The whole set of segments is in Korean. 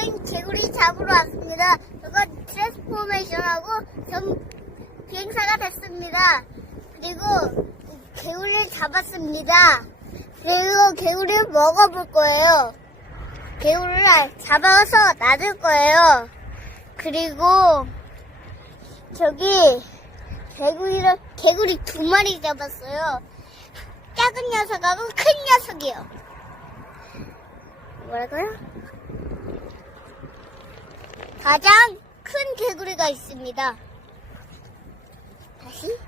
개구리 잡으러 왔습니다. 이거 트랜스포메이션하고 전 비행사가 됐습니다. 그리고 개구리를 잡았습니다. 그리고 개구리를 먹어볼 거예요. 개구리를 잡아서 놔둘 거예요. 그리고 저기 개구리를 개구리 두 마리 잡았어요. 작은 녀석하고 큰 녀석이요. 뭐라고요? 가장 큰 개구리가 있습니다. 다시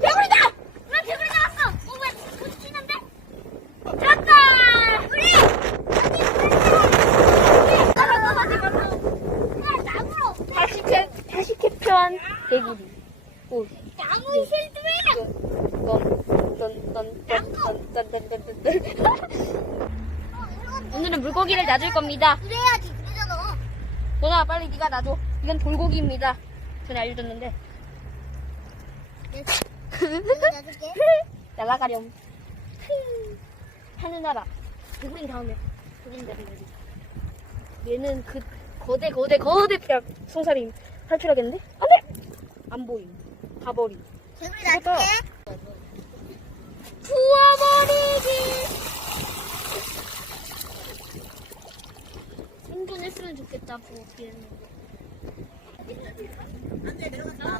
개구리다! 나 개구리 나왔어! 어, 왜 부딪히는데? 잡았다! 우리! 어디 갔어? 나무로! 다시 캐, 다시 캐표한 개구리. 오, 나무 실드웨이! 떤떤떤떤떤떤떤떤. 어, 이건 오늘은 물고기를 놔줄 겁니다. 그래야지, 그러잖아. 너나 빨리 네가 놔줘. 이건 돌고기입니다. 전에 알려줬는데. 내가 놔줄게. 날아가렴. 하늘나라. 개구리 다음에 개구리 내리지. 얘는 그 거대 거대 거대 폐악 송사림 탈출하겠는데? 안돼. 안 보임. 가버림. 개구리. 놔줄게. 충분했으면 좋겠다 보기에는. 안돼 내려가.